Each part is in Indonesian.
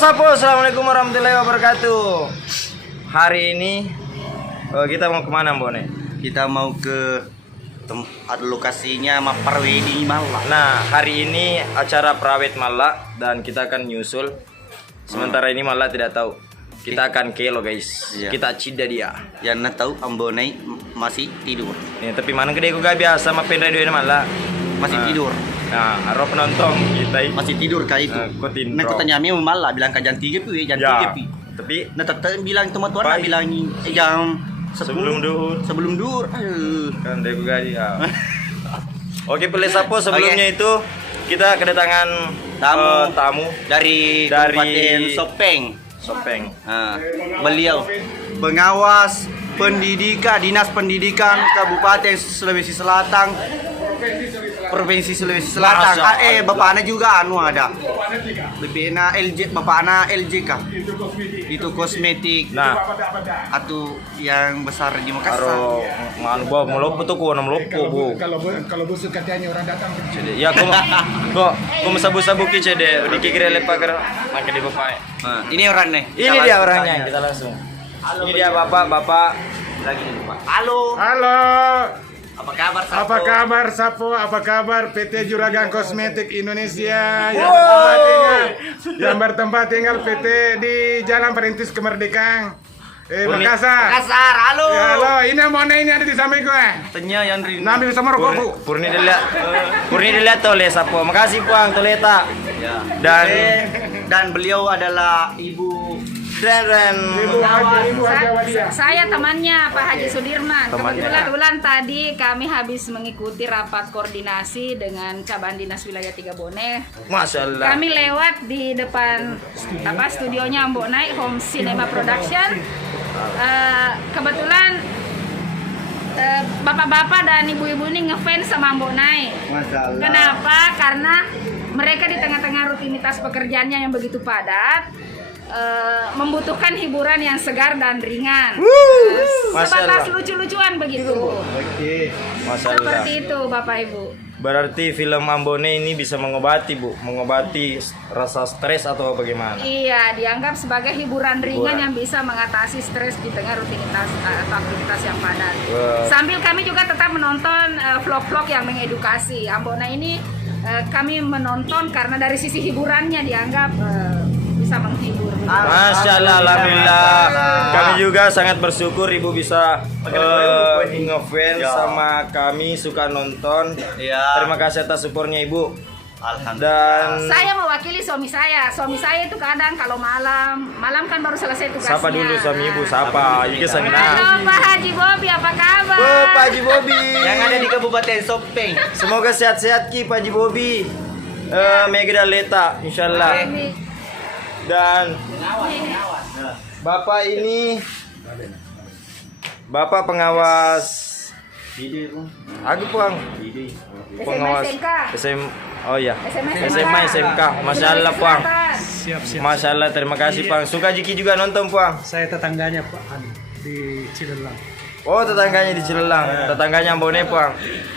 Sapo, assalamualaikum warahmatullahi wabarakatuh. Hari ini kita mau kemana, Mbone? Kita mau ke tempat lokasinya Prawedding Malla. Nah, hari ini acara Prawed Malla dan kita akan nyusul. Sementara ini Malla tidak tahu. Kita akan kelo, guys. Iya. Kita cida dia. Yang nak tahu Ambonai masih tidur. Nih, tapi mana gede gue gak biasa sama radio ini Malla. Masih tidur. Nah, harap penonton kita Masih tidur kah itu? Ikutin, Nah, bro. kata nyami Malla bilang ke jam 3 pi, jam Ya, 3 pi. tapi Nah, tetap bilang teman tuan Pagi. bilang jam 10 Sebelum duhur. Sebelum duhur. kan dari gue ya. Oke, Pele Sapo, sebelumnya itu kita kedatangan tamu dari Kabupaten Sopeng. Sopeng. Nah, beliau pengawas pendidikan Dinas Pendidikan Kabupaten Sulawesi Selatan, Provinsi Sulawesi Selatan. Masa Bapaknya juga ada. Bapaknya LJ, bapaknya LJK. Itu kosmetik. Nah, Atau yang besar di Makassar. karo ngan bawa melopo tuh kuana melopo bu. Kalau busuk katanya orang datang Ya kok sabu-sabu ki cede dikikir lepa ker makan di bapak. Nah, ini orangnya. Ini dia orangnya, kita langsung. Ini dia bapak Lagi nih, Pak. Halo. Halo, Apa kabar, Sapo? apa kabar Sapo? Apa kabar PT Juragan Kosmetik Indonesia yang bertempat tinggal PT di Jalan Perintis Kemerdekaan, Makassar. Makassar. Halo. Ya, halo, ini yang mau ini ada di samping gue. Tanya yang Rina. Nambil sama rokok bu. Purni dilihat tole Sapo. Makasih Puang Toleta. Ya. Dan beliau adalah Ibu dan Ibu Haja Wadia. Saya temannya Pak Haji Sudirman. Temannya. Kebetulan tadi kami habis mengikuti rapat koordinasi dengan Cabang Dinas Wilayah 3 Bone. Masya Allah. Kami lewat di depan studionya Mbok Naik Home Cinema Production. Kebetulan bapak-bapak dan ibu-ibu ini ngefans sama Mbok Naik. Kenapa? Karena mereka di tengah-tengah rutinitas pekerjaannya yang begitu padat, membutuhkan hiburan yang segar dan ringan. Sebatas lucu-lucuan begitu. Masya Allah. Seperti itu Bapak Ibu. Berarti film Ambone ini bisa mengobati rasa stres atau bagaimana? Iya, dianggap sebagai hiburan ringan yang bisa mengatasi stres di tengah rutinitas atau aktivitas yang padat. Sambil kami juga tetap menonton vlog-vlog yang mengedukasi. Ambona ini kami menonton karena dari sisi hiburannya dianggap bisa menghibur. Masya Allah, alhamdulillah. Kami juga sangat bersyukur Ibu bisa ngefans sama kami, suka nonton. Ya. Terima kasih atas supportnya Ibu. Alhamdulillah. Dan Saya mewakili suami saya. Suami saya itu kadang kalau malam kan baru selesai tugasnya. sapa dulu suami Ibu, sapa. Iki Halo sangat. Pak Haji Bobi, apa kabar? Pak Haji Bobi. Yang ada di Kabupaten Sopeng. Semoga sehat-sehat Ki Pak Haji Bobi. Megida Leta, insyaallah. Dan Bapak ini Bapak pengawas Aku Puang. Pengawas SMK. Oh iya. SMA SMK. Masya Allah Puang. Masya Allah, terima kasih Puang. Suka Jiki juga nonton Puang. Saya tetangganya Pak di Cilelang. Oh, tetangganya di Cilelang. Tetangganya Ambone Puang.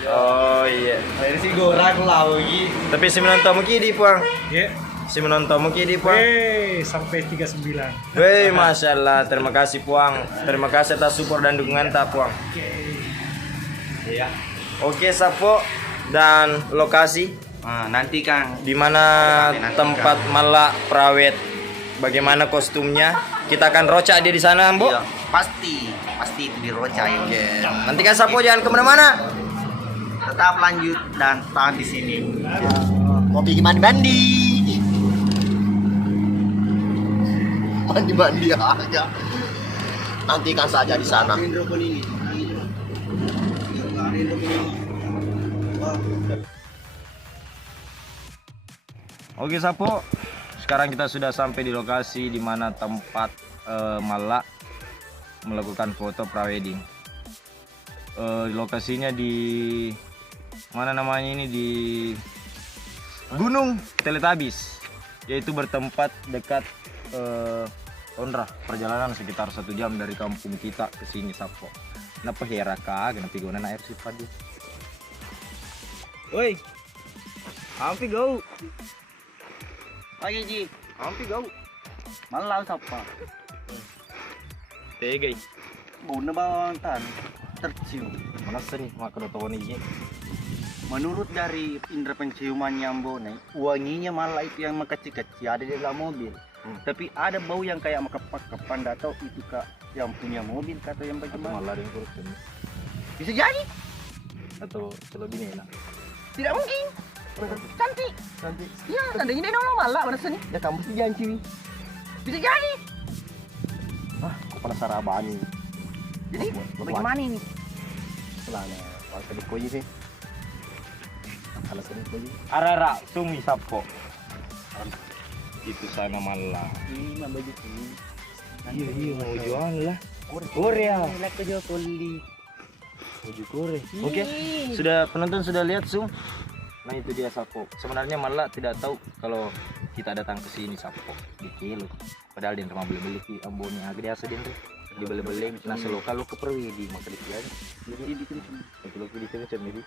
Oh iya. Ini sih gorang lagi. Tapi si menonton mungkin di Puang. Ya. Si menonton mungkin di Puang. Sampai 39. Weh, Masya Allah, terima kasih Puang. Terima kasih atas support dan dukungan tak Puang. Iya. Oke Sapo, dan lokasi Nah, nanti Kang. di mana tempat Malla Prawed, bagaimana kostumnya? Kita akan rocak dia di sana, Bu. Iya, pasti di Roca ya. Oke. Nanti kan Sapo jangan kemana-mana. Tetap lanjut dan tahan di sini. Kopi mandi. Mandi aja. Nantikan saja di sana. Oke Sapo, sekarang kita sudah sampai di lokasi di mana tempat Malla melakukan foto prawedding. Lokasinya di mana namanya ini, di Gunung Teletabis, yaitu bertempat dekat Onrah. Perjalanan sekitar 1 jam dari kampung kita ke sini Sapo. Napa heraka, kenapa guna na air sifat dia. Woi, ampi go. Lagi Ji. Ampi go. Malah siapa? Tegay. Buna bawang tan tercium. Mana seni makan otowan ini? Menurut dari indera penciuman Ambo nih, wanginya malah itu yang mengkecil-kecil ada di dalam mobil. Tapi ada bau yang kayak kepan atau itu kak yang punya mobil atau yang Atau bagaimana? malah ada yang korupsi? Bisa jadi, Atau selebihnya enak? tidak mungkin. Cantik. Nanti. Ya, tandanya dia nolong malah pada sini. Ya kamu sih jangan ciwi. Bisa jadi. Kepala sarabaan ini. Jadi bagaimana ini? Selana, kalau sedih koi sih. Kalau sedih koi. Arara, sumi sapo. Itu sana malah. Ini mah baju ini. Iya, mau jual lah. Korea. Lek ke jual koli. Baju Korea. Oke, sudah penonton sudah lihat Sum. Nah itu dia Sapo. Sebenarnya malah tidak tahu kalau kita datang ke sini Sapo di kilo. Padahal dia rumah beli-beli di Ambon yang agak biasa dia dibeli-beli. Nah selokal lu ke Perwidi maka dia jadi di sini. Itu lagi di sini jadi.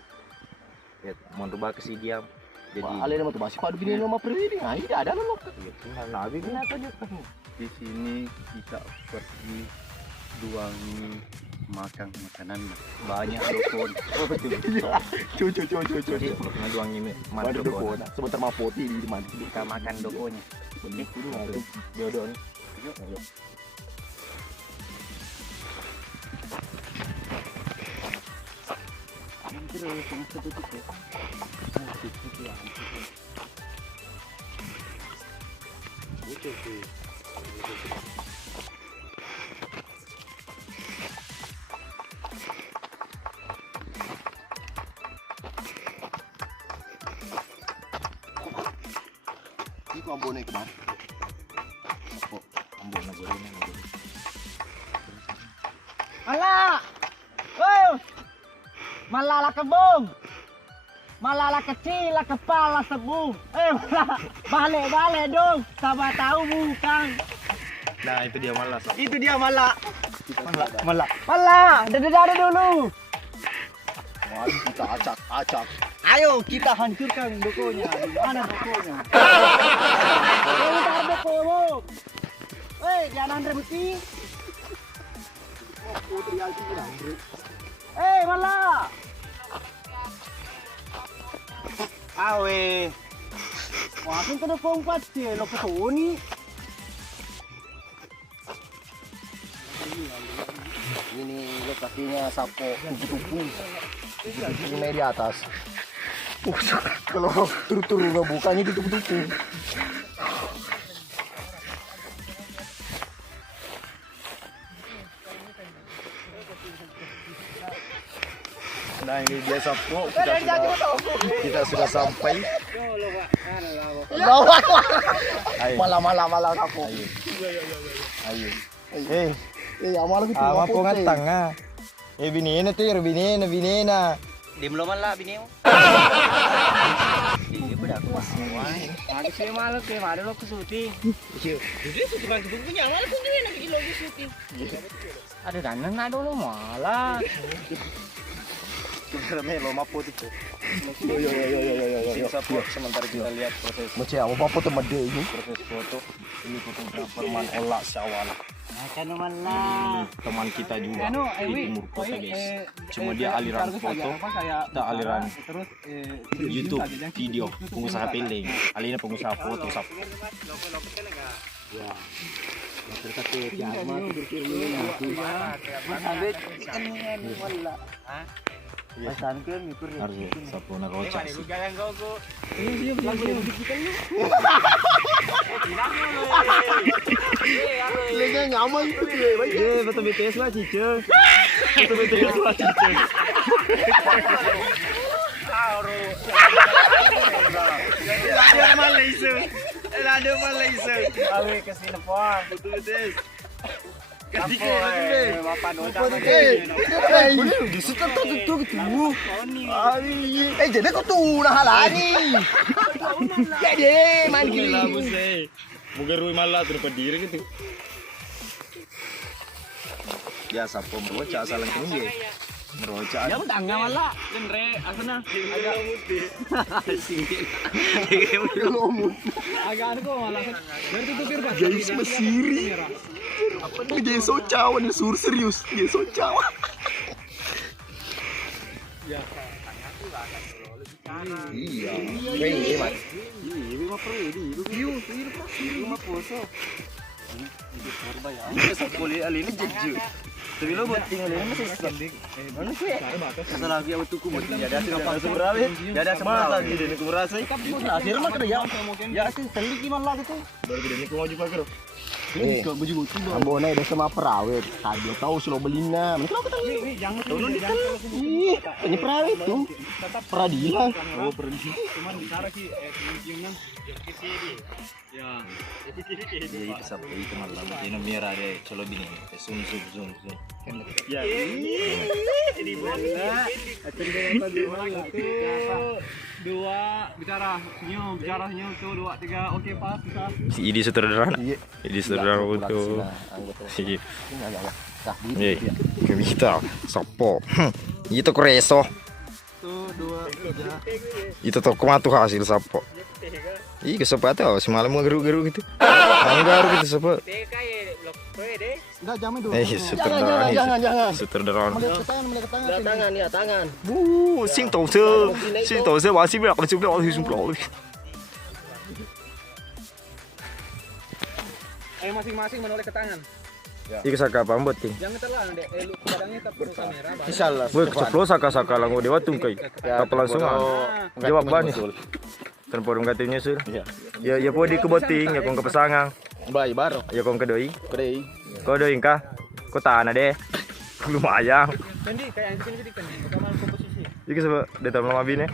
Ya, mau rubah ke si diam. Jadi Alih nama tu masih padu bini nama Perwidi. Nah, ini ada lo. ya, tinggal nabi ini apa aja kan. Di sini kita pergi duangi makan makanan banyak dukun. Oh betul. Cucu. Jadi cuma doang ini mana Ada dukun. dukun. Sebentar mau poti di mana kita makan dukunnya. Beli kudu ngatur. Jodoh nih. Ini kok ambone kemana? Sapo. Ambon na goreng na goreng. Ala! Wow! Malala kebong! Malala kecil, kepala sebung. Balik dong. Sama tahu bukan. Nah itu dia malah Sapo. Itu dia malak. Malah. Malak, dada dulu. Mari kita acak. Ayo kita hancurkan dokonya. Di mana dokonya? Kita dokomu. Jangan rebuti. Malak. Awe. Wah, kan kena pompat sih, lo kesini. Ini lokasinya Sapo tupu. Ini di atas. Kalau turun bukanya ditutup-tutup. Nah ini dia Sapo. Kita sudah sampai. Ayo. Malah Sapo. Ayo. Amal gitu. Ama po nga tanga. Binina to yun, binina. Di mo lah bini mo. Iya bedak ko. Lagi saya malu ke mana lo kesuti. Iya. Jadi tukang gedung punya malu pun dia nak lagi syuti. Ada kanan ada lo malah. Sebenarnya lo mapo itu. Yo. Sapo sementara kita lihat proses Macam apa foto mede ini? proses foto. Ini fotografer man olah syawal. Akan malah. Teman kita juga di timur kota guys. Cuma dia aliran foto, kita aliran YouTube video pengusaha piling. Alina pengusaha foto Sapo. Ya. Harus Sapo na kocak sih. Betul BTS lah cicing. Betul BTS lah cicing. Ada Malaysia. Awe kesini po. Betul BTS. Jadi kau tuh nah halani. Jadi main gini. Mungkin Rui malah terpediri gitu. Ya Sapo bocah salah kini. Merocak. Ya udah enggak malah. Genre asana agak agak anu kok malah. Biar tutupir Pak. Guys Mesiri. Dia socawan sur serius. Dia socawan. Iya. Ini Mas. Boleh alini jeju. Tapi lo buat tinggal ini masih sendik. Mana sih? Asal lagi aku tuku buat tinggal ada apa seberapa? Ya ada seberapa lagi deh aku merasa. Akhir mah kerja. Ya sih sendik gimana lah itu. Baru gede ini aku mau juga kero. Ambo naik desa sama perawit. Tadi tahu silo belina. Mungkin aku tahu. Jangan Ih, ini perawit tuh. Peradilan. Oh, berhenti. Cuman bicara sih yang ya. Jadi kesapu itu malam ini merah deh. Coba bini. Zoom. Ya. Ini mana? Dua bicara senyum tuh 2 3 oke pas bisa. Si Idi sutradara. Idi sutradara itu. Iya. Iya. Kita sopo. Itu koreso. Tuh 2 3. Itu toko matu hasil sapo. Iya kesempatan oh semalam mau geru-geru gitu. Anggaru gitu sapo. Enggak jamin dulu. Sutradara. Jangan. Sutradara. Tangan ya, tangan. Sing tau se masih belak masih belak. Ayo masing-masing menoleh ke tangan. Iki saka pambot ting. Jangan terlalu deh. Lu kadangnya tak perlu kamera. Insyaallah. Woi keceplos saka lang dewa tungkai. Tap langsung jawab bani. Tanpa orang katanya sur. Ya po di keboting ya kong kepesangang. Bayi baru. Ya kong kedoi. Krei. Kau doing kah? Kau tanah deh. Lumayan. Jadi kayak yang sini jadi kan kamar komposisi. Iki sebab datang lama bini.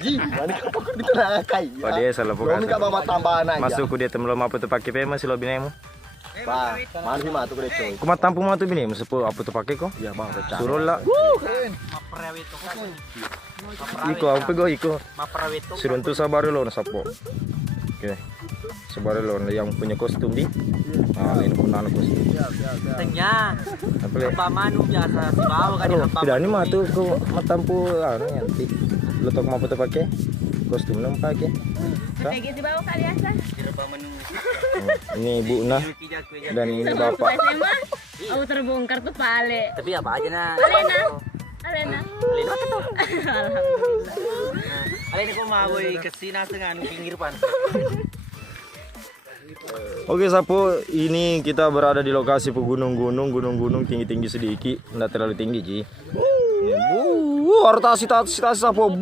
Ji, mana kau diterakai. Oh dia salah Kau minta fokus. bawa tambahan aja. Masuk ku dia temlo apa tu pakai pema silo binemu. Pak, mana sih matu kau coy. Ku matampu matu binemu sepo apa tu pakai ko? Ya bang, pecah. Suruh lah. Iko apa go iko? Suruh tu sabar lo na sapo. Oke. Sabar lo yang punya kostum di. Ah ini pun nano kostum. Tanya, Apa le? pamanu biasa si bawa kan Aduh, tidak ni matu ko matampu ano yanti. Lo tok mau apa tu pakai? Kostum nang pakai. Kayak gitu bawa kalian sah. Ini ibu nah dan ini bapak. SMA, aku terbongkar tuh pale. tapi apa aja nah. Alena. Alena apa tuh? Alhamdulillah. Alena kok mau kesini dengan pinggir pan. Oke Sapo, ini kita berada di lokasi gunung-gunung tinggi-tinggi sedikit, tidak terlalu tinggi Ji. Rotasi Sapo,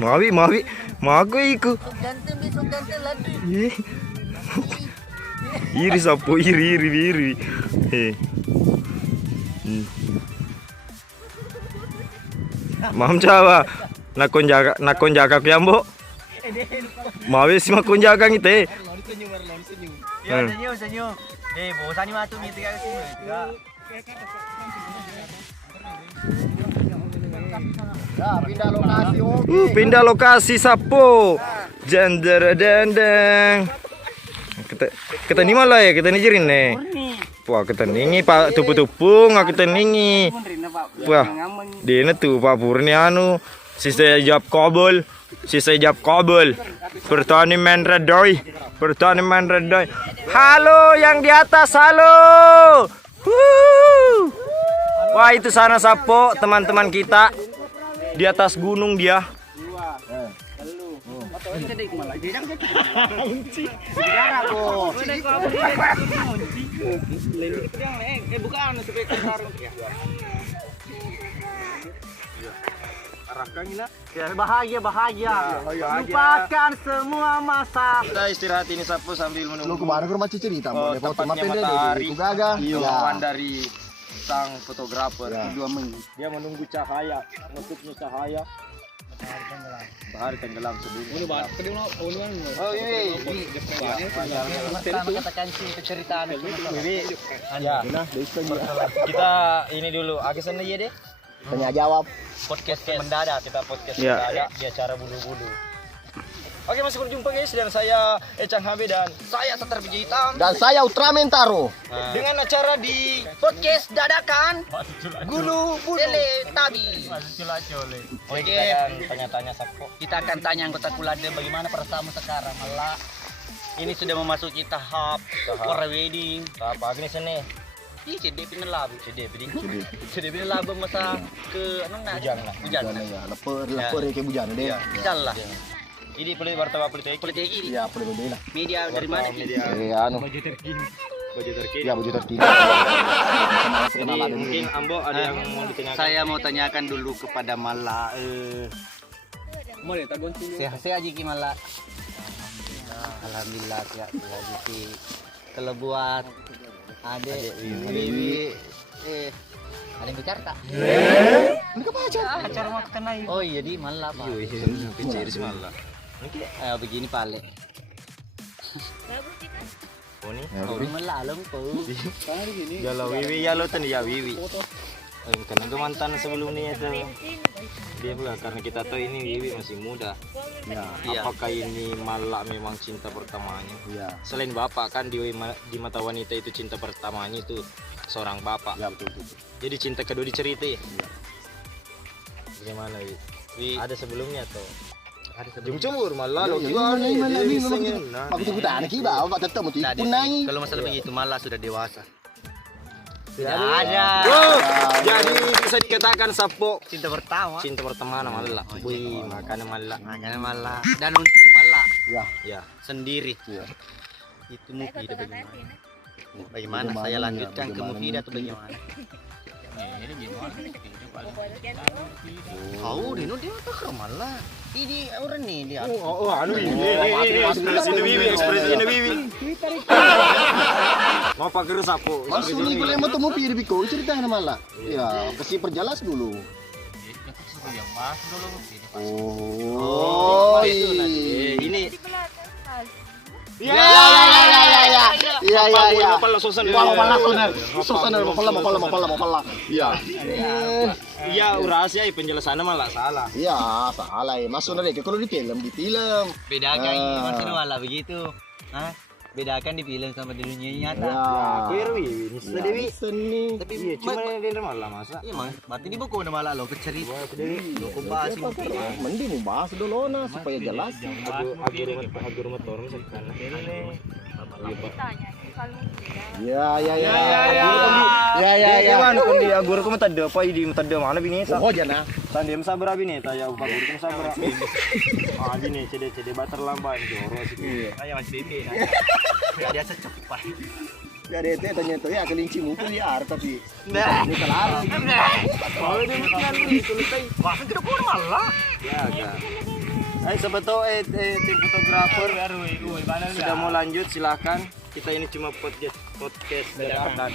Mawi, aku ikut. Besok ganteng lagi. Iri Sapo, iri. Mam Jawa, nakon jaga kuyambo. Mawi si makon jaga ngite. Ya senyum. Bosan ni matu gitu kan sini. Ya, pindah lokasi. Pindah lokasi Sapo. Jender dendeng. Kita ni malah ya, kita ni jirin nih. Wah, kita ningi Pak tupu-tupu nggak kita ningi. Wah, dia tuh Pak Purni anu. Sisa jawab kabel. Bertani main redoy. Halo yang di atas, halo. Wah, itu sana Sapo, teman-teman kita. Di atas gunung dia. Bahagia. Lupakan semua masa. Kita istirahat ini Sapo sambil menunggu. Lu kemana ke rumah cerita? Mau foto sama tepatnya pendek matahari. itu gagah. Himbauan dari sang fotografer. 2 menit. Dia menunggu cahaya, nutupnya cahaya. Matahari tenggelam sebelum. Ini Pak, kedua uluan. Oh iya. Katakan sih keceritaan Ya. Kita ini dulu. Agak sana ya deh. Tanya jawab. podcast mendadak kita Ya. mendadak di acara bulu-bulu. Oke, masih berjumpa guys, dan saya Ecang Habe dan saya Setar Biji Hitam Dan saya Ultramentaro. dengan acara di Podcast dadakan Gulu Tele Tabi. Oke, kita akan tanya-tanya Sapo. Kita akan tanya anggota Kulade bagaimana perasaanmu sekarang. Malah ini sudah memasuki tahap wedding. Apa ini sini? Ih, CD pinelabu, CD pinelabu masa ke Bujang lah. Bujang. Ya, leper kayak bujana deh. Jalan lah. Ini wartawan politik. Politik ini Ya, boleh boleh lah. media dari mana? Media Anu. baju terkini. Ya, baju terkini. Jadi mungkin Ambo ada yang mau ditanyakan. Saya mau tanyakan dulu kepada Mala. Sehat-sehat Jiki Mala. Alhamdulillah ya Jiki. Kalau buat Adik Wiwi ada yang bicara tak? Acara mau kenai. Oh iya di Mala Pak. Kecil malah. Begini Pale. Oh nih. Oh di Mala alam tuh. Kalau Wiwi ya lo tadi ya Wiwi. Karena itu mantan sebelumnya itu dia pula karena kita tahu ini Wiwi masih muda. Iya. Apakah ini malah memang cinta pertamanya? Ya. Selain bapak kan di mata wanita itu cinta pertamanya itu seorang bapak. Ya, betul betul. Jadi cinta kedua diceritain. Bagaimana Wi? Wi ada sebelumnya tuh. Ada sebelumnya. Cembur malah lo gimana? Aku tuh kita anak iba, Pak tetap mau Tadi, punai. kalau masalah begitu Mala sudah dewasa. Tidak ada. Oh, jadi bisa dikatakan Sapo Cinta pertama. cinta pertama malah. Wih, makanya malah. Makanya Mala. Dan untuk Mala Ya. Ya. sendiri Iya. itu Mufida bagaimana? Bagaimana saya lanjutkan ke Mufida atau bagaimana? Oh, Dino dia ke Mala. Ini orang nih dia. Oh, anu ini ekspresi Wiwi. Mau pakai Sapo. Masuk nih kalau mau temu pilih biko ceritain malah. Ya, kasih perjelas dulu. Oh, Ini ya. Pala sosan. Mapala. Ya. Iya, rahasia penjelasannya malah salah. Iya, salah ya. Masuk nanti kalau di film. Bedakan maksudnya Mala begitu. Hah? Bedakan di film sama di dunia nyata. Aku Wiwi, ini sudah Dewi. Seni. Tapi Iya, cuma dia malah masa. iya Mas, berarti di buku udah Mala lo ke cerita. Lo ke bahas Mending bahas dulu nah supaya jelas. Agur motor misalkan. Ya. Kawan kun di agur ko matadda pa idi matadda mana bineta. Oh jana. Sandem sabra bineta ya upa agur ko sabra. Bine cede bater lamban joro sih. Kayak masih DP. Enggak dia secepat. Ya DT tanya tuh ya kelinci mukul ya tapi. Nah, Ini kelar. Mau demikian selesai. wah tidak pun Mala. Ya agak. Sebetulnya tim fotografer sudah mau lanjut silahkan. Kita ini cuma podcast dadakan.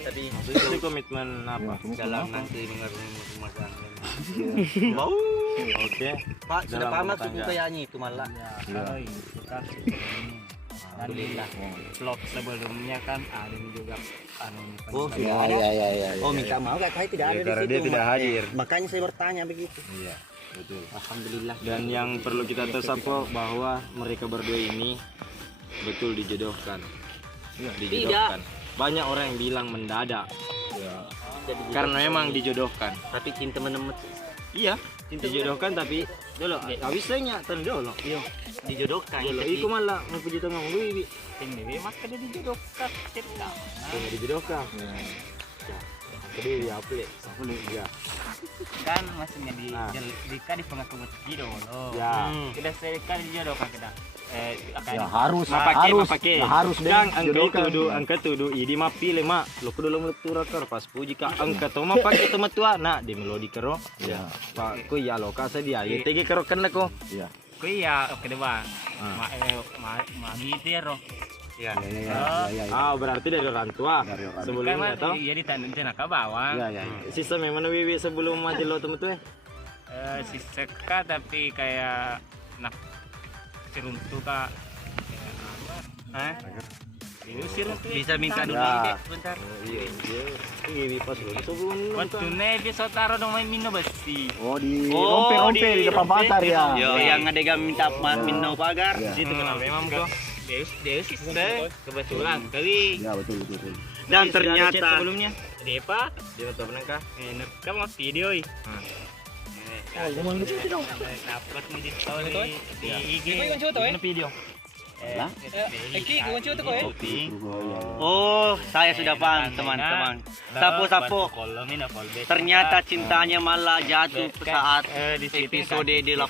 Tapi Maksudnya itu komitmen apa? dalam nanti mengarungi rumah tangga. Bau. Oke. Pak, sudah Dalam paham rumah maksud tangga. kayaknya itu Mala. Alhamdulillah. Vlog sebelumnya kan ada juga anu. Oh, Ya. Oh, minta maaf Kak, tidak ada di karena situ. dia tidak hadir. Makanya saya bertanya begitu. Iya, betul. Alhamdulillah. Dan yang perlu kita tahu Sapo bahwa mereka berdua ini betul dijodohkan. Dijodohkan. Banyak orang yang bilang mendadak. Karena memang dijodohkan. Tapi cinta menemet. Iya, dijodohkan tapi dulu habis saya dulu. Iya, Dijodohkan. dulu iku malah mau puji tengah Wiwi. Ini maka dia dijodohkan cerita. Yang dijodohkan. Ya. Kedua ya apa ya? Kan maksudnya di Nah. di pengaku gitu loh. Ya. Kita sekali dijodohkan kita. Akan Ya harus. Mapake. Ya, harus deh. Dan angka Jodohkan. itu angka tuh idi mapile mak. Lo kudu lo meletura kar pas puji ka angka to mapake temat tua nak di melodi karo. Ya. Pak ku ya lo ka dia ya tege karo kan lako. Ya. kuya kedua. Ma mitero. Ya. Ah berarti dari orang tua. Sebelumnya Kan toh. iya ditandem ke bawah. Ya. Sisa memang Wiwi sebelum mati lo temen tuh. Si seka tapi kayak nak siruntu kak. Hah? Itu siruntu. Bisa minta dulu Ya. Dek, sebentar. Iya. Wiwi pas lo sebelum Waktu nih bisa taruh dong main minum bes. lokasi. Oh di rompe-rompe di depan pasar ya. Yo, yang adegan minta minum pagar. Ya. Situ kenal memang kok. Deus kebetulan kali. Ya betul. Dan ternyata sebelumnya Depa dia tuh pernah kah? Kamu video ih. Dapat nih di story di IG. Video. oh, saya sudah paham teman-teman. Sapo. Ternyata cintanya malah jatuh saat episode di 18.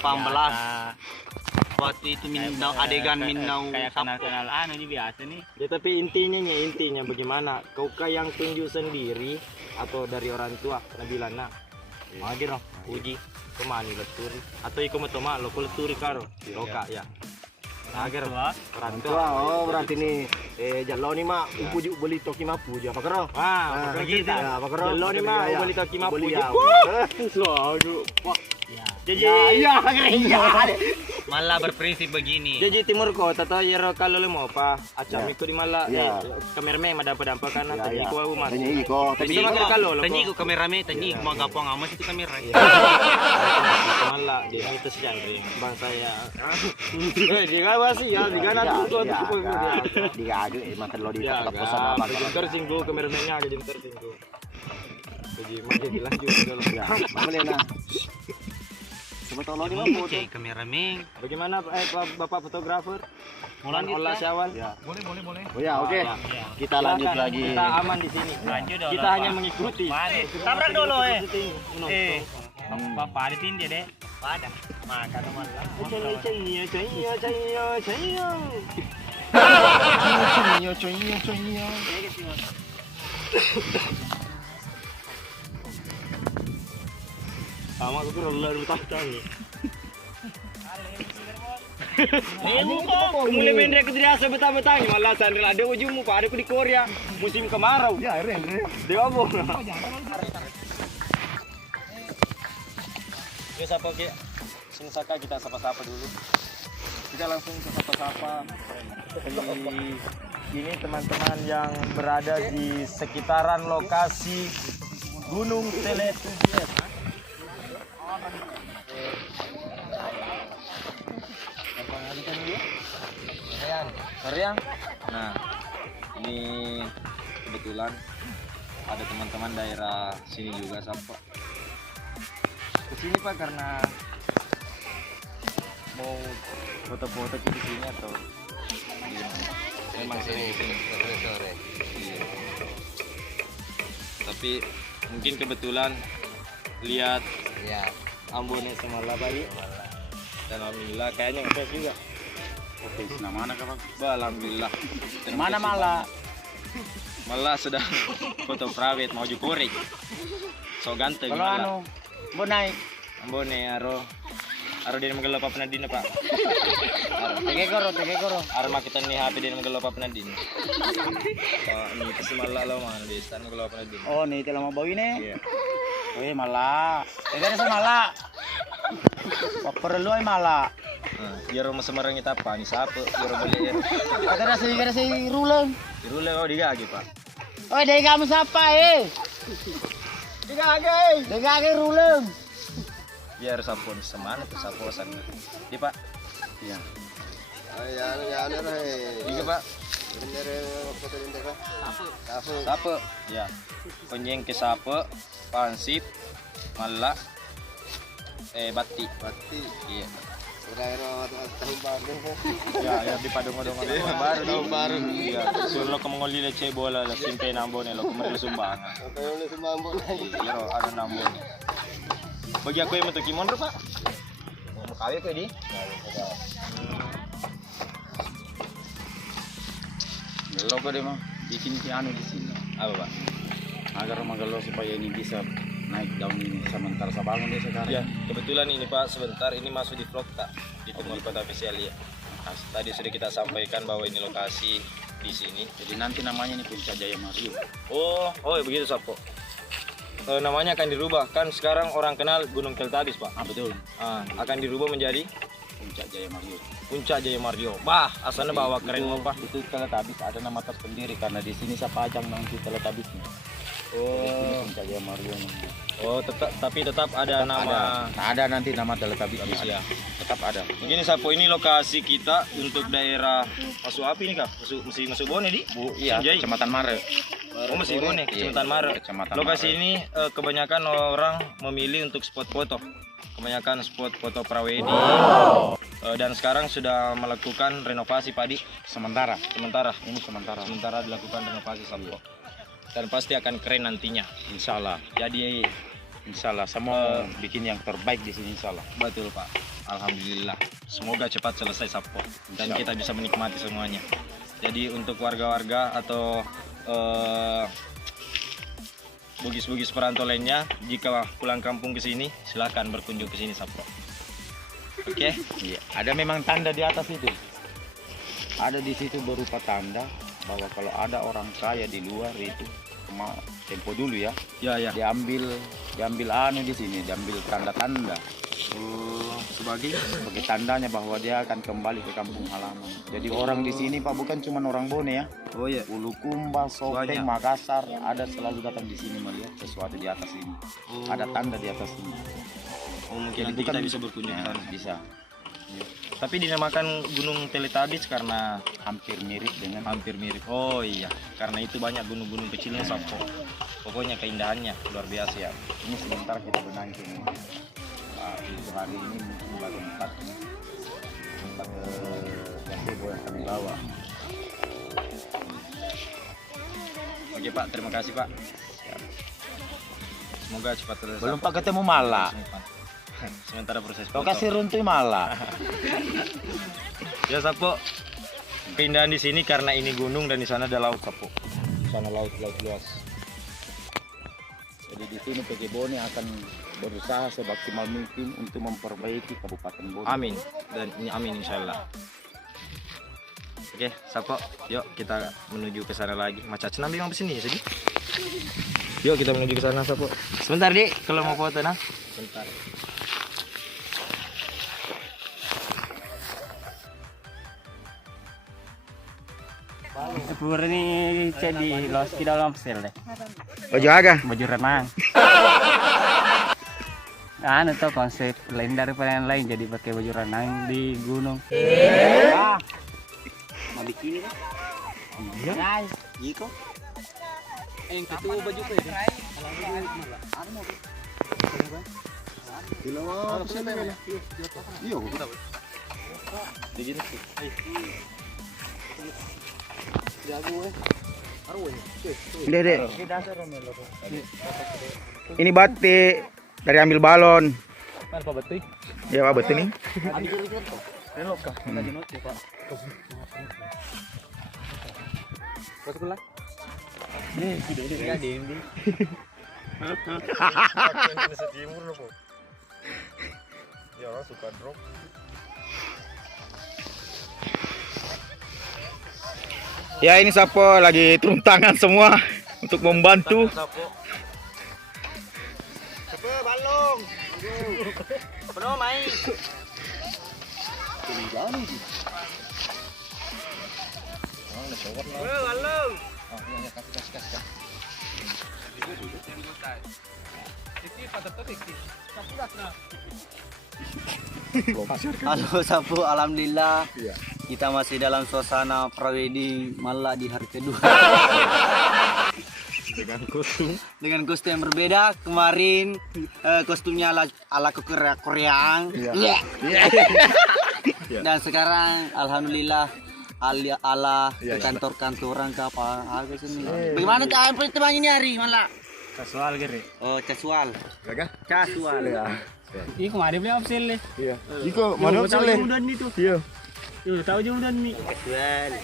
Waktu itu minau adegan minau Kayak kenal-kenal anu ini biasa nih. Ya tapi intinya bagaimana? Kaukah yang tunjuk sendiri atau dari orang tua? Nabilana. Magir no, uji kemana leturi atau iko matoma lo leturi karo. Loka ya. Agar orang tua. Oh berarti nih jalo nih mak pujuk beli toki mapu aja apa kero? Ah, begitu. Ya apa kero? Jalo nih mah beli kaki mapu. Selalu. Jadi Malah berprinsip begini. Jadi timur kota atau yero kalau lu mau apa? Acam ikut di malah Ya. kameramen ada dampak karena tadi Ya. ku mas. Tanya iko. Tapi sama kalau lo. Tanya kameramen, tanya mau gapang amat itu kamera. Malah dia itu sih bang saya. Dia masih ya, dia nanti kok Dia agak makan lo di Ya, pesan apa? tersinggung kameramennya agak jadi tersinggung. Jadi makin dilanjut dulu. Ya, boleh nah. Coba tolong Mau nih mau. cek kameramen. Bagaimana Bapak fotografer? Mulai Olah syawal. Ya. Boleh. Oh ya, oke. Kita lanjut Silakan, lagi. Kita aman di sini. Lanjut dong. Kita hanya mengikuti. Tabrak dulu Eh. Bapak ada tin dia deh. Pada. Makan teman. Sama aku lalu nih. Ini kok. Mulai bendera aku tidak betah-betah malah sandal ada ujungmu Pak, ada aku di Korea musim kemarau. Ya, Ren. Dia apa? Oke, sapa Ki? Sini Saka kita sapa-sapa dulu. Kita langsung ke sapa-sapa. Ini teman-teman yang berada di sekitaran lokasi Gunung Teletujuh. Karyang. Nah, ini kebetulan ada teman-teman daerah sini juga sampai kesini Pak karena mau foto-foto di sini atau gimana? Memang sering di sini sore. Iya. Tapi mungkin kebetulan lihat Ambone semalam tadi dan alhamdulillah kayaknya ngefans juga. Oke, mana kapan? Alhamdulillah. Mana malah? Malah sedang foto private mau jukurek. So ganteng. Kalau anu, mau naik. Ambone aro dia menggelap apa nadine Pak. Tege koro. Aro makitan ni HP dia menggelap apa nadine. Oh, ini pasti malah lo mana bisa menggelap apa nadine. Oh, nih telah mau bawa ini. Iya. Weh malah. Tege sa malah. Perlu ay malah. Nah, biar rumah Semarang kita apa nih siapa? Biar beli ya. Kada si rulang. Dirule kau digagi Pak. Oh, dari kamu siapa Digage rulang. Biar sampun semana tuh saposan. Di Pak. Ya. Iya Pak. Sape. Ya. Konjeng ke sape, pansip, malak, bati. Iya. Ya di padung-padung baru. Iya. Suruh ke mengoli lece bola lah simpe nambone lo kemarin sumbangan. Iya, ada nambone. Bagi aku yang metu kimon Pak. Mau kawin ke di? Logo deh mah bikin si anu di sini. Apa Pak? Agar Magalo supaya ini bisa naik daun ini sementara saya bangun deh sekarang. Ya, kebetulan ini Pak sebentar ini masuk di vlog tak di Timur Kota Official ya. Tadi sudah kita sampaikan bahwa ini lokasi di sini. Jadi nanti namanya ini Puncak Jaya Mario. Oh begitu Sapo. Namanya akan dirubah kan sekarang orang kenal Gunung Teletabis Pak. Betul. Akan dirubah menjadi Puncak Jaya Mario. Puncak Jaya Mario. Bah, asalnya bawa keren mau Pak. Itu Teletabis ada nama tersendiri karena di sini saya pajang nanti Teletabisnya. Oh. Pencarian Mariono. Oh, tapi tetap ada nama. Ada nanti nama Teletubbies Ya. tetap ada. Begini Sapo, ini lokasi kita untuk daerah masuk api nih Kak? Masuk Bone di? Iya, Sinjai. Kecamatan Mare. Oh, masih Bone, Kecamatan Mare. Kecamatan Lokasi Mare. ini kebanyakan orang memilih untuk spot foto. Kebanyakan spot foto prawedding. Dan sekarang sudah melakukan renovasi Pak Di. Sementara Ini sementara. sementara dilakukan renovasi Sapo. Dan pasti akan keren nantinya. Insya Allah semua bikin yang terbaik di sini insya Allah. Betul Pak. Alhamdulillah. Semoga cepat selesai Sapo dan kita bisa menikmati semuanya. Jadi untuk warga-warga atau bugis-bugis perantau lainnya, jika pulang kampung ke sini, silakan berkunjung ke sini Sapo. Oke? Iya, ada memang tanda di atas itu. Ada di situ berupa tanda bahwa kalau ada orang kaya di luar itu tempo dulu ya. Ya. Diambil anu di sini, diambil tanda-tanda. Sebagai Tandanya bahwa dia akan kembali ke kampung halaman. Jadi orang di sini Pak bukan cuma orang Bone ya. Oh iya. Bulukumba, Sopeng, Banyak. Makassar ada selalu datang di sini melihat sesuatu di atas ini. Ada tanda di atas ini. Oh, mungkin Jadi nanti bukan kita bisa berkunjung ke Ya, sana. bisa. Tapi dinamakan Gunung Teletubbies karena Hampir mirip dengan hampir mirip. Oh iya, karena itu banyak gunung-gunung kecilnya Sapo. Pokoknya keindahannya luar biasa ya. ini sementara kita benahi ini. Untuk hari ini mungkin baru tempat gazebo yang kami bawa. Oke Pak, terima kasih Pak. Semoga cepat selesai. Belum Pak ketemu Mala. Sementara proses Kau foto. kasih runtuh Mala. Ya Sapo, keindahan di sini karena ini gunung dan di sana ada laut Sapo. Di sana laut luas. Jadi di sini PG Bone akan berusaha semaksimal mungkin untuk memperbaiki Kabupaten Bone. Amin dan ini amin insyaallah. Oke Sapo, yuk kita menuju ke sana lagi. Macac nambi mau sini ya sini. Yuk kita menuju ke sana Sapo. Sebentar Dik, kalau mau foto nah. Sebentar. Pur ini cek di los di dalam sel deh. Baju aga. Baju renang. Anu tuh konsep lain daripada yang lain, jadi pakai baju renang di gunung. Mau bikin kan? Iya. Guys, Jiko. Yang itu baju tuh ya. Dek. Ini batik dari ambil balon. Apa betul? Ya Pak betul nih. Ya ini Sapo lagi turun tangan semua untuk membantu. Halo Sapu, alhamdulillah kita masih dalam suasana prawedding Mala di hari kedua. Dengan kostum yang berbeda. Kemarin kostumnya ala Korea. Dan sekarang alhamdulillah ala kantor-kantoran ke apa agak sini. Bagaimana cara pertemuan ini hari Mala? Casual gitu. Oh, casual. Casual. Ini kemarin beli opsil deh. Jiko, mana Tahu boleh? jumudan itu. Iya. Tahu jumudan nih. Casual.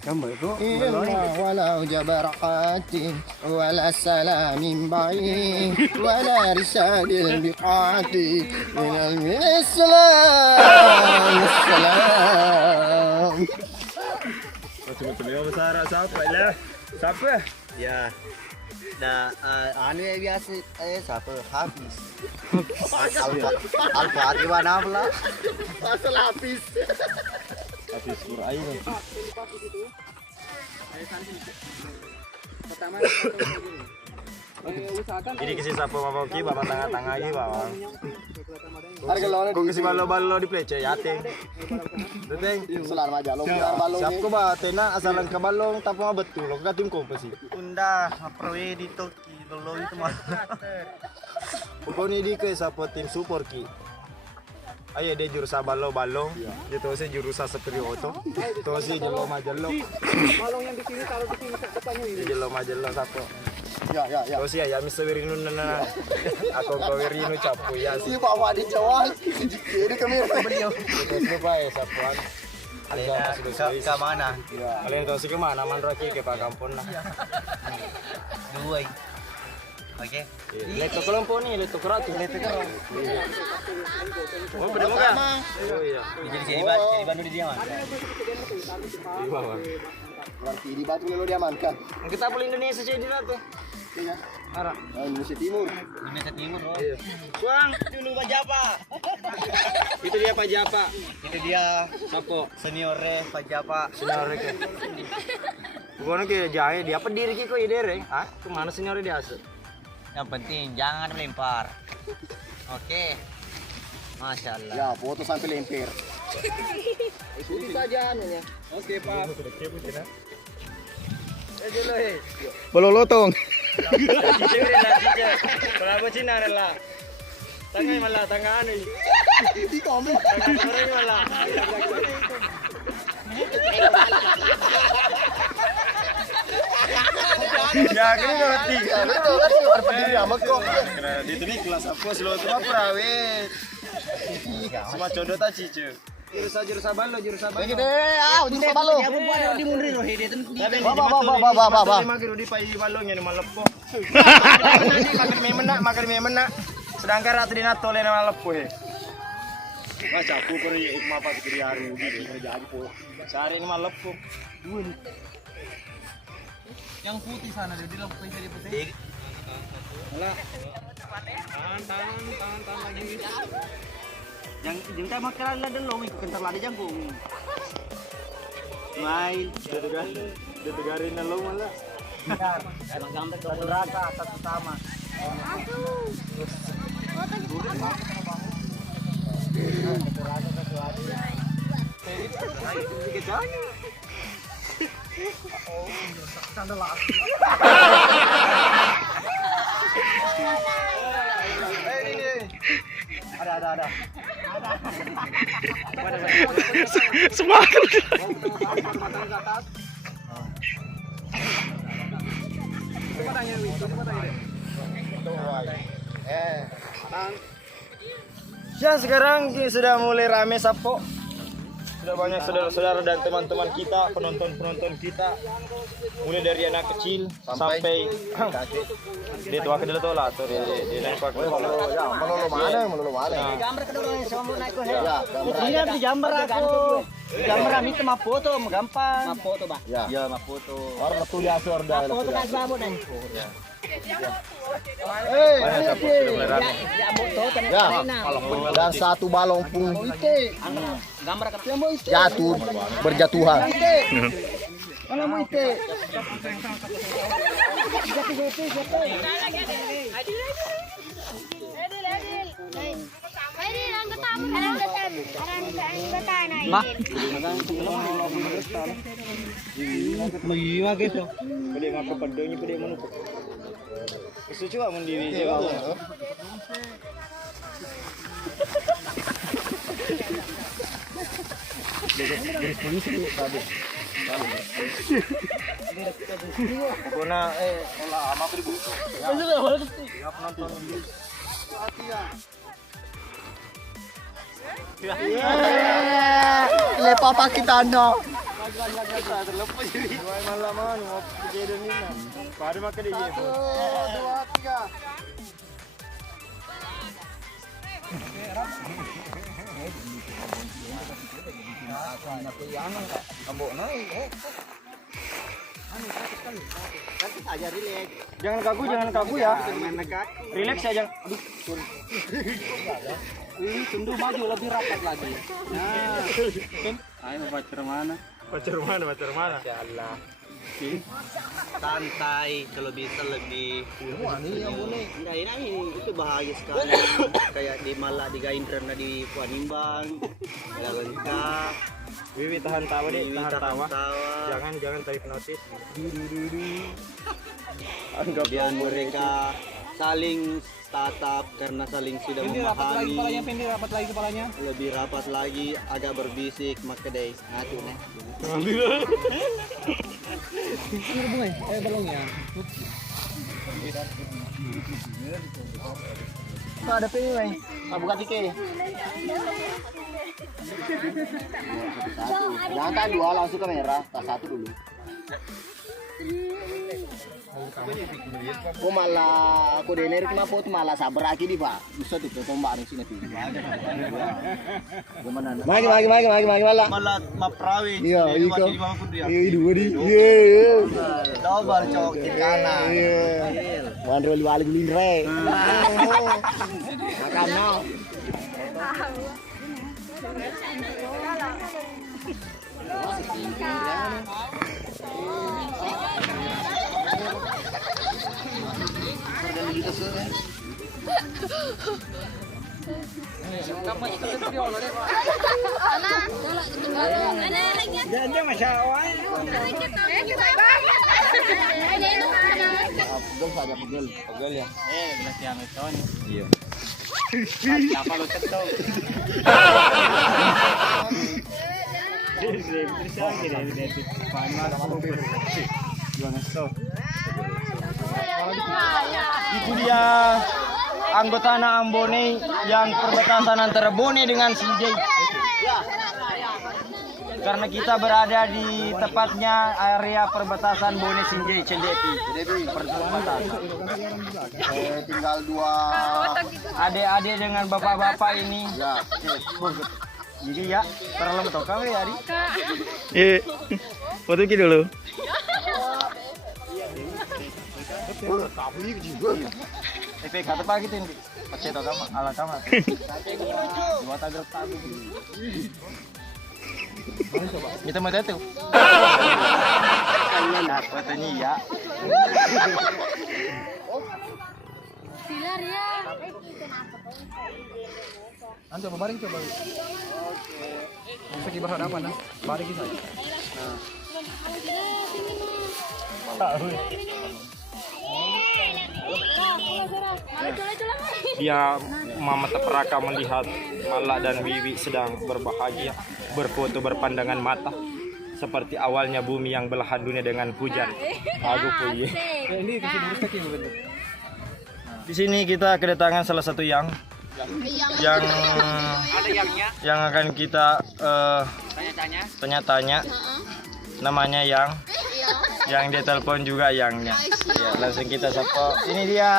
ولا جبرات ولا سلام بعيد ولا رسال البقعة من السلام السلام. Siapa? Ya. Nah, anu ya biasa siapa habis. Al-Fatihah nafla. Asal habis. Habis Qur'an. Jadi kisi sapo mapoki bapak tengah-tengah lagi bawang. Harga lawan Kung kisi balo-balo di plece yate. Teteng. selar aja lo balong. Siap ko ba tena asalan ka balong tapo nga betul lo ka tim kompasi. Unda, aprowe dito kilolo itu mah. Pokoknya di ke sapo tim support ki. Ayo dia jurusan balong, gitu sih jurusan superior itu. Itu sih jelo majelo. Balong yang di sini kalau di sini depannya ini. Jelo majelo sapo. Ya. Terus ya Mr. Wirinu nana. Aku kau Wirinu capu ya sih. Si Pak Wadi Jawa. Ini kamera beliau. Terus lupa ya sapuan. Ke mana? Kalian tahu sih kemana? Mandraki ke Pak Kampung lah. Dua. Oke. Leto kelompok nih, leto keratus. Oh, beda muka. Oh iya. Jadi sini Bandung di dia man. Di bawah. Berarti di Batu lo diamankan. Kita pilih Indonesia sih di Nato. Iya. Arah. Indonesia Timur. Indonesia Timur. Oh. Iya. Suang, dulu Pak Japa. Itu dia Pak Japa. Itu dia Sapo. senior Pak Japa. Senior ke. Pokoknya ke jahe dia apa diri kiko ide Hah? Kemana senior dia asal? Yang penting jangan melempar. Oke. Masya Allah. Ya, foto sampai lempar. Ikuti saja anunya. Oke Pak. Dulu Bololotong. Cicer lah cicer. Berapa Cina lah? Tangga malah tangga anu. Di komen. Tangga orang malah. Ya kini ngerti. Betul kan luar berdiri sama kok. Itu nih kelas apa sih lo cuma perawit. Semua jodoh tak cicer. Jurusan balo. Lagi deh, jurusan balo. Di mundur loh dia tuh. Ba. Makin di pai balongnya di malepo. Makan mie menak. Sedangkan ratu di nato le malepo he. Mas aku pergi ikma pas kiri hari ini kerja aja po. Sehari ini malepo. Yang putih sana di dalam putih putih. Alah. Tangan lagi. Yang kita makaran lah dulu ikut kentar lari jangkung. Main. Dedegarin lo malah. Emang gambar ke neraka atas utama. Ada. Semakin. Ya sekarang sudah mulai rame sapo. Sudah banyak saudara-saudara dan teman-teman kita, penonton-penonton kita. Mulai dari anak kecil sampai dia tua kedua tuh lah, dia naik pak. Melolo mana? Gambar kedua semua naik ke Ya, Ini harus digambar aku. Gambar kami itu mah foto, gampang. Mah foto, Bah. Ya. Mah foto. Orang tuh dia asor dah. Foto kan babu dan. Banyak sapo sudah mulai rame. Ya, foto kan. Ya, dan satu balong pun Gambar kami mau itu. jatuh berjatuhan. Mana mau itu? Magima gitu. Pwede makapadonya pwede manuk. Gusto juga mandiri siya. Kuna olah ama ko dito. Ya penonton. Lepa Pakitano. Terlepas jadi. Malaman mau kejadian ini. Pada makan dia. 1, 2, 3. Jangan kaku ya. Relax ya jangan. Aduh, sorry. Ini tundu maju lebih rapat lagi. Nah. Ayo pacar mana? Pacar mana? Masya Allah. santai, kalau bisa lebih enggak ini itu bahagia sekali. Kayak di malah di Gaindra di Puanimbang, lengkap. Wiwi tahan tawa deh, tahan tawa. Tawa. Jangan tarik notis. Anggap biar mereka saling tatap karena saling sudah memahami. Lebih rapat lagi, agak berbisik maka deh. Ngatu nih. Ada pilih, Mai. Buka tiket. Jangan tahan dua, langsung kamera. Tas satu dulu. Kok malah aku dener kenapa tuh malah sabar lagi di Pak. Bisa tuh ke tombak nih sini tuh. Gimana? Magi malah. Malah maprawin. Iya, Jadi iko. masih di bawah kudu ya. Iya, dua di. Iya. Double cok di kanan. Wan roll balik lindre. Makan now. Pegel saja pegel. Pegel ya. Berarti yang itu nih. Iya. Siapa lo ketok? Itu dia anggota anak Ambone yang perbatasan antara Bone dengan Sinjai. Karena kita berada di tepatnya area perbatasan Bone Sinjai Cendepi. Perbatasan. Tinggal dua. Adik-adik dengan bapak-bapak ini. Ya. Jadi ya, terlalu betul kau ya, Ari. Foto kita dulu. Kata pagi tuh, pakai tau kamu, ala kamu. Dua tagar tagu. Kita mau tahu. Kalian fotonya ya. Silar ya. Anto baring coba. Bisa kibar ada apa nah? Baring kita. Dia Mama Teperaka melihat Mala dan Wiwi sedang berbahagia, berfoto berpandangan mata, seperti awalnya bumi yang belahan dunia dengan hujan. Aku puji. Ini kasih lurus kaki begitu. Di sini kita kedatangan salah satu yang akan kita tanya-tanya. Namanya yang dia telepon juga Yangnya. Ya, langsung kita sapa. Ini dia.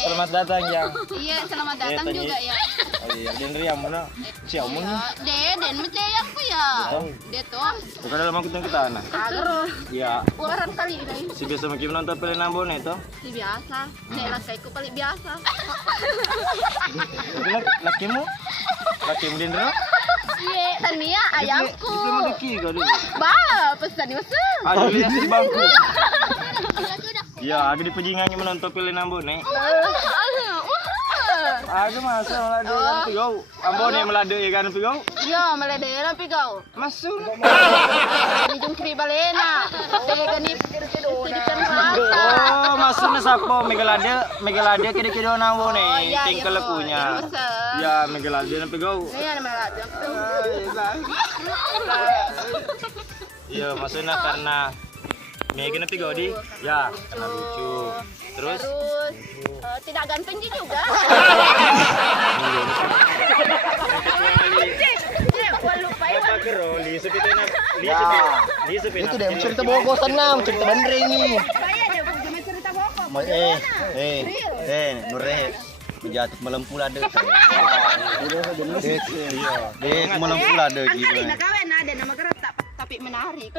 Selamat datang Yang. Iya, selamat datang juga ya. Oh iya, den yang mana? Siapa mun? Den macam ku ya. Dia tuh. Bukan dalam angkutan kita nah. Kagero. Ya, Orang kali ini. si biasa makin nonton film Ambone itu. Si biasa. Nek laikku paling biasa. Lakimu Dendra? Iya, Tania ayamku. Itu deki kau dulu. Ba, pesan usul. Ada lihat di bangku. Ya, ada di pejingannya menonton film Ambone. Aku masuk melade kan pigau. Ambone melade kan pigau. Ya, meledera pigau. Masuk. Di jungkri balena. Tega ni didikan rata. Oh, masuknya sapo Megalade kira-kira Ambone. Tingkel punya. Ya, Megalade nan pigau. Iya, melade. Iya, maksudnya karena Mega nanti di, ya karena lucu. Terus Tidak ganteng juga. Itu deh cerita bogo senam, cerita bener ini. Nure menjatuh melempul ada. Dek melempul ada gitu. Kawan ada nama gerak tapi menarik.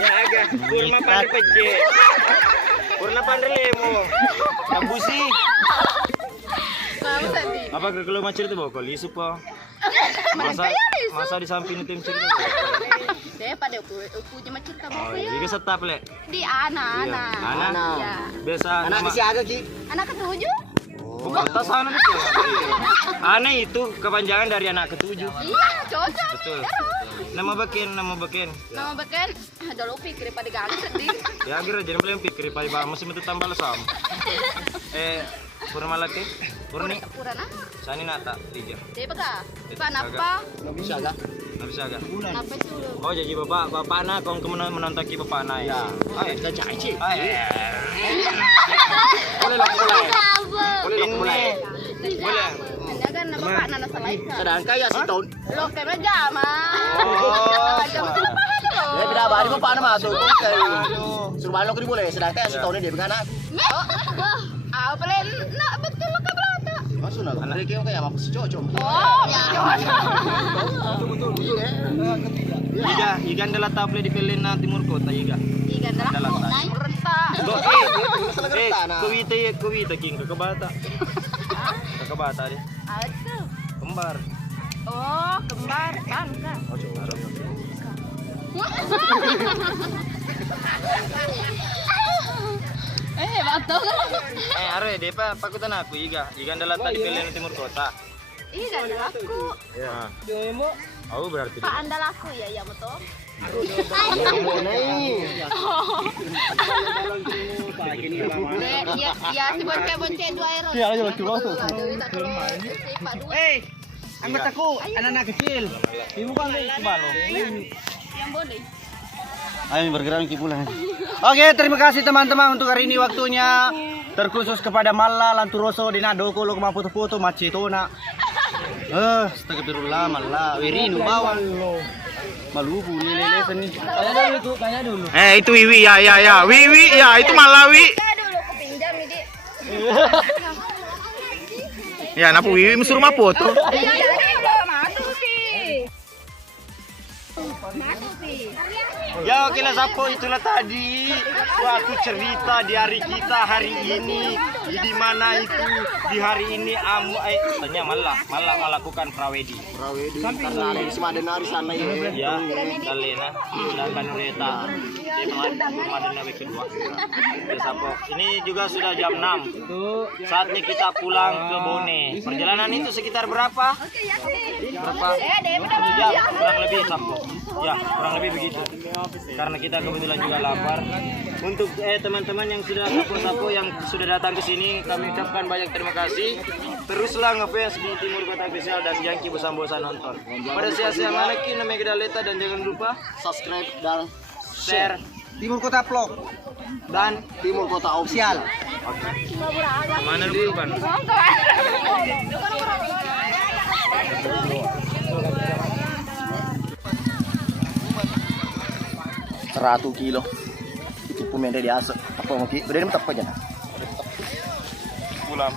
ya agak kurma pandai peje. Kurna pandai lemo. Nabusi. Kamu tadi. Apa kalau macam itu bawa kali supo? Masa di samping tim cerita. Pada aku cuma cerita bapak ya. Juga setap le. Di anak. Ya. Biasa Anak nama. siaga Ki. Anak ketujuh. Bukan tas anak itu. Aneh itu kepanjangan dari anak ketujuh. Iya, cocok. Betul. Nama beken. Nama beken. Ada lu pikir pada ganggu sedih. Ya akhirnya jadi belum pikir pada bang masih minta tambah lesam. Purna lagi. Purni. Purana. Sani nata tiga. Dia bega. Kenapa? Nggak bisa kah? Nggak bisa agak. Kenapa itu? Oh jadi bapak anak kau kemudian menonton ki bapak anak ya. Kita janji. Boleh lah mulai. Boleh. Boleh. Hanya kan nama pak nana salaikan. Sedangkan ya si tahun. Lo kayak jama. Dia tidak bari mo paano masuk. Suruh balik ko di boleh. Sedangkan ya si tahun dia baganak. Palen nak betul lo ke belata. Masuk na. Anak kayo kaya mampus si Coco. Oh, Iga adalah tablet di Pelena Timur Kota Iga. Ikan dalam naik renta. Kuwita king kakabata. Kakabata deh. Itu. Kembar. Oh, kembar bangka. Betul. Are depa pakutan aku Iga adalah tadi Pelena Timur Kota. Iya, andalaku. Ya. Aku berarti. Pak andalaku ya betul. Ya si bonce dua euro. Iya, ayo lagi langsung. Angkat aku, anak-anak kecil. Ibu kan kebalo. Yang boleh. Ayo bergerak Ki pulang. Oke, terima kasih teman-teman untuk hari ini waktunya. Terkhusus kepada Malla, Lanturoso, Dinado, Kolo, Maputo-Puto, Macetona. Astagfirullah, Malla, Wirinu, Bawang. Maluku, lele seni. Tanya dulu. Itu Wiwi ya. Wiwi ya, itu Malawi. Dulu aku pinjam ini. Ya, napu Wiwi suruh mapoto. Ya oke lah Sapo, itulah tadi suatu cerita di hari kita hari ini. Di mana itu di hari ini tanya Malla melakukan prawedi. Karena ada di Semadenari sana ya. Ya, Kalena sedangkan Reta di Madena week kedua. Oke, Sapo. Ini juga sudah jam 6. Saatnya kita pulang ke Bone. Perjalanan itu sekitar berapa? Berapa? 1 jam kurang lebih Sapo. Ya, kurang lebih begitu. Karena kita kebetulan juga lapar. Untuk teman-teman yang sudah sapo-sapo yang sudah datang ke sini, kami ucapkan banyak terima kasih. Teruslah nge-face di Timur Kota Official dan jangan bosan-bosan nonton. Pada siang-siang lagi namanya kita Leta dan jangan lupa Subscribe dan share Timur Kota Vlog dan Timur Kota Official. mana dulu kan? 100 kilo. Itu pemain dari asa. Apa mau ki? Udah tetap aja. Pulang.